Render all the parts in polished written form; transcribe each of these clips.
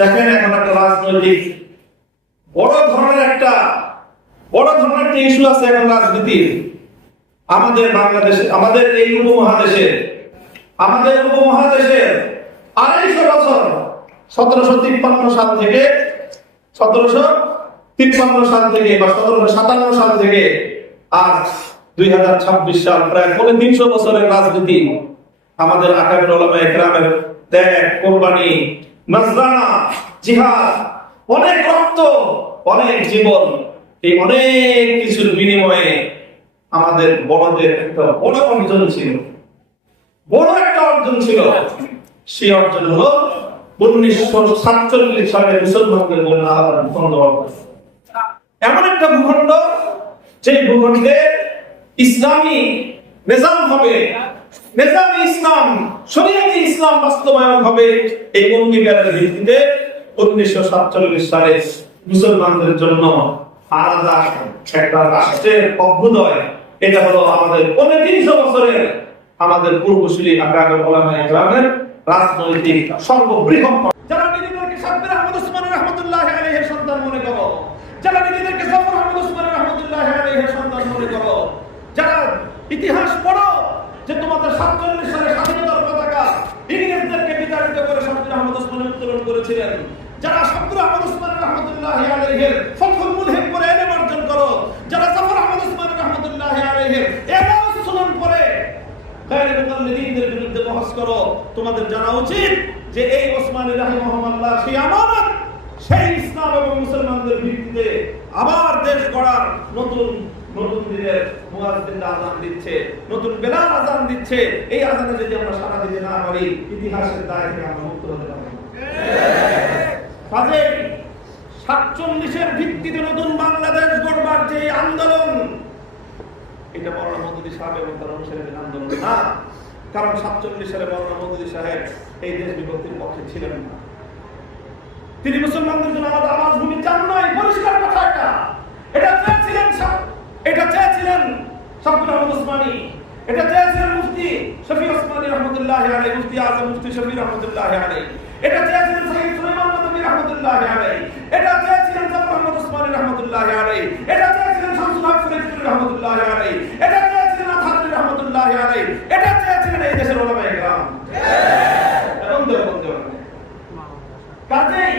দেখেন এখন একটা রাজনৈতিক বড় ধরনের একটা ইস্যু আছে এখন রাজনীতির আমাদের বাংলাদেশে, আমাদের এই উপমহাদেশে, 250 বছর 1753 সাল থেকে বা 1757 সাল থেকে আজ 2026 সাল, প্রায় 300 বছরের রাজনীতি। আমাদের আকাবের উলামায়ে কেরামের ত্যাগ, কোরবানি, নজরানা, জিহাদ, অনেক রক্ত, অনেক জীবন, এই অনেক কিছুর বিনিময়ে আমাদের বড়দের একটা বড় অর্জন ছিল, সেই অর্জন হলো 1947 সালে মুসলমানদের মধ্যে এমন একটা ভূখণ্ড, যে ভূখণ্ডে ইসলামী নিজাম হবে, নিজামী ইসলাম, শরীয়তি ইসলাম বাস্তবায়ন হবে। এই অঙ্গীকারের ভিত্তিতে 1947 সালে মুসলমানদের জন্য আলাদা একটা রাষ্ট্রের অভ্যুদয়। এটা হলো আমাদের 300 বছরের আমাদের পূর্বসূরি আকাবের উলামায়ে কেরামের রাজনৈতিক সর্ববৃহৎ। যারা নিজেদেরকে সাব্বির আহমদ উসমানী রাহমাতুল্লাহি আলাইহির সন্তান মনে করো, যারা নিজেদেরকে জাফর আহমদ উসমানী রাহমাতুল্লাহি আলাইহির সন্তান মনে করো, যারা ইতিহাস পড়ো যে তোমাদের 47 সালে স্বাধীনতার পতাকা ইংরেজদেরকে বিতাড়িত করে সাব্বির আহমদ উসমানী উত্তোলন করেছিলেন, যারা সাব্বির আহমদ উসমানী রাহমাতুল্লাহি আলাইহির ফাতহুল মুলহিম পড়ে ইলম অর্জন করো, যারা জাফর আহমদ উসমানী রাহমাতুল্লাহি আলাইহির ইবাস সুনান পড়ে গায়রে মুকাল্লিদিনদের বিরুদ্ধে বহস করো, তোমাদের জানা উচিত যে এই ওসমানী রাহিমাহুল্লাহ সেই আমানত, সেই ইসলাম এবং মুসলমানদের ভিত্তিতে আবার দেশ গড়ার নতুন দিনের মুয়াজ্জিন আযান দিচ্ছে, নতুন বেলাল আযান দিচ্ছে। এই আযানে যদি আমরা সাড়া দিতে না পারি, ইতিহাসের দায় থেকে আমরা মুক্ত হতে পারব না। কাজেই 47 এর ভিত্তিতে নতুন বাংলাদেশ গড়বার যে আন্দোলন, এটা মাওলানা মওদুদী সাহেব এবং তার অনুসারীদের আন্দোলন না। কারণ 47 সালে মাওলানা মওদুদী সাহেব এই দেশ বিভক্তির পক্ষে ছিলেন না। তিনি মুসলমানদের জন্য আলাদা আবাসভূমি চান নাই, পরিষ্কার কথা এটা চেয়েছিলেন সাব্বির আহমদ উসমানী, এটা চেয়েছিলেন মুফতি শফি ওসমানী রাহমাতুল্লাহি আলাইহি, মুফতি আযম মুফতি শফি রাহমাতুল্লাহি আলাইহি, এটা চেয়েছিলেন সাইয়্যিদ সুলাইমান নদভী রাহমাতুল্লাহি আলাইহি, এটা চেয়েছিলেন জাফর আহমদ উসমানী রাহমাতুল্লাহি আলাইহি, এটা চেয়েছিলেন শামসুল হক ফরিদপুরি রাহমাতুল্লাহি আলাইহি, এটা চেয়েছিলেন আথারী রাহমাতুল্লাহি আলাইহি, এটা চেয়েছিলেন এই দেশের উলামায়ে কেরাম এবং দেওবন্দি। কাজেই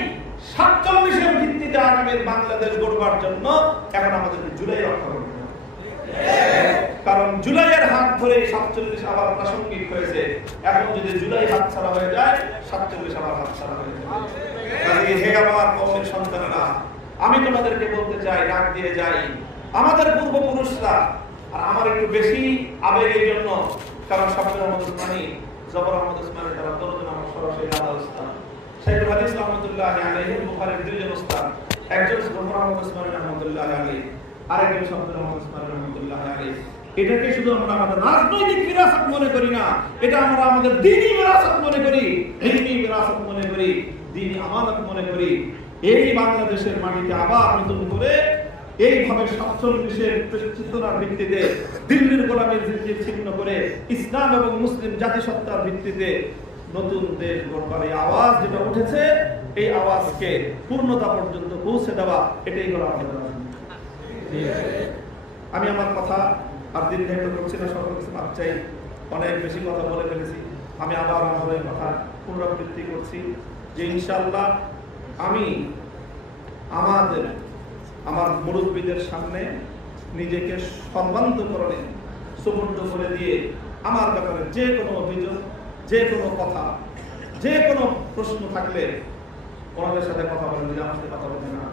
47 এর ভিত্তিতে আগামী বাংলাদেশ গড়বার জন্য এখন আমাদের জুলাই রক্ষা করতে হবে। কারণ জুলাইয়ের হাত ধরে 47 আবার প্রাসঙ্গিক হয়েছে। এখন যদি জুলাই হাত ছাড়া হয়ে যায়, 47 আবার হাত ছাড়া হয়ে যায়। কাজেই হে আমার কওমের সন্তানেরা, আমি তোমাদেরকে বলতে চাই, ডাক দিয়ে যাই, আমাদের পূর্বপুরুষরা, আর আমার একটু বেশি আবেগ এই জন্য, কারণ সাব্বির আহমদ উসমানী, জাফর আহমদ উসমানী তারা তরুণ আমার সরাসরি দাদা উস্তাদ শাইখুল হাদিস রাহমাতুল্লাহি আলাইহি, বুখারীর দুইজন উস্তাদ, একজন জাফর আহমদ উসমানী রাহমাতুল্লাহি আলাইহি, আরেকজন সাব্বির আহমদ উসমানী রাহমাতুল্লাহি আলাইহি। এটাকে শুধু আমরা আমাদের রাজনৈতিক বিরাসত মনে করি না, এটা আমরা আমাদের দ্বীনি বিরাসত মনে করি, ইলমি বিরাসত মনে করি, দ্বীনি আমানত মনে করি। এই বাংলাদেশের মাটিতে আবার নতুন করে এইভাবে 47 এর চেতনার ভিত্তিতে দিল্লির গোলামীর জিঞ্জির ছিন্ন করে ইসলাম এবং মুসলিম জাতিসত্তার ভিত্তিতে নতুন দেশ গড়বার এই আওয়াজ যেটা উঠেছে, এই আওয়াজকে পূর্ণতা পর্যন্ত পৌঁছে দেওয়া, এটাই হলো আমাদের রাজনীতি। আমি আমার কথা আর দীর্ঘায়িত করছি না, সকল কিছু মাপ চাই, অনেক বেশি কথা বলে ফেলেছি। আমি আবার আমার এই কথা পুনরাবৃত্তি করছি যে ইনশাআল্লাহ আমি আমার মুরব্বীদের সামনে নিজেকে সম্মানিতকরণে সুপর্দ করে দিয়ে আমার ব্যাপারে যে কোনো অভিযোগ, যে কোনো কথা, যে কোনো প্রশ্ন থাকলে ওনাদের সাথে কথা বলেন, আমার সাথে কথা বলবেন না।